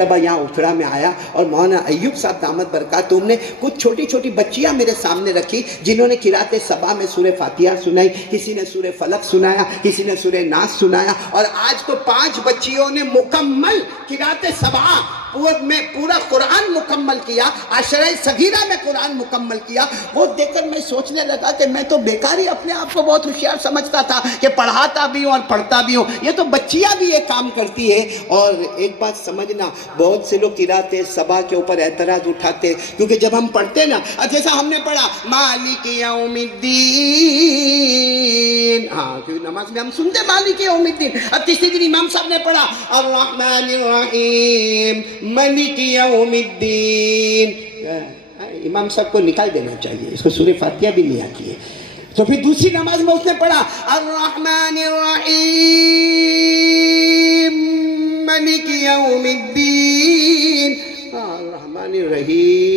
तब यहाँ उथड़ा में आया और मौलाना अय्यूब साहब दामद बरकातुहू ने कुछ छोटी छोटी बच्चियां मेरे सामने रखी जिन्होंने किराते सबा में सूरह फातिहा सुनाई, किसी ने सूरह फलक सुनाया, किसी ने सूरह नास सुनाया, और आज तो 5 बच्चियों ने मुकम्मल किराते सबा में पूरा कुरान मुकम्मल किया, अशरे सगीरा में कुरान मुकम्मल किया। वो देखकर मैं सोचने लगा कि मैं तो बेकार ही अपने आप को बहुत होशियार समझता था कि पढ़ाता भी हूँ और पढ़ता भी हूँ, ये तो बच्चियां भी ये काम करती है। और एक बात समझना, बहुत से लोग किराते सबा के ऊपर एतराज उठाते, क्योंकि जब हम पढ़ते ना, जैसा हमने पढ़ा मालिक यौमिद्दीन, हाँ क्योंकि नमाज में हम सुनते मालिक यौमिद्दीन, अब तीसरे दिन इमाम साहब ने पढ़ा अर्रहमानिर रहीम मलिक यौमिद्दीन, इमाम साहब को निकाल देना चाहिए, इसको सूरह फातिहा भी नहीं आती है। तो फिर दूसरी नमाज में उसने पढ़ा अर्रहमानिर रहीम मलिक यौमिद्दीन, अर्रहमानिर रहीम।